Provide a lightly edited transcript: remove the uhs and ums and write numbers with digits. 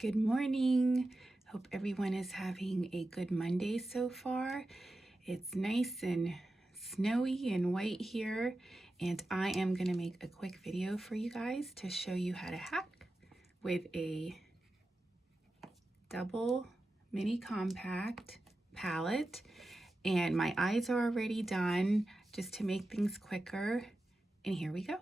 Good morning. Hope everyone is having a good Monday so far. It's nice and snowy and white here, and I am going to make a quick video for you guys to show you how to hack with a double mini compact palette. And my eyes are already done just to make things quicker. And here we go.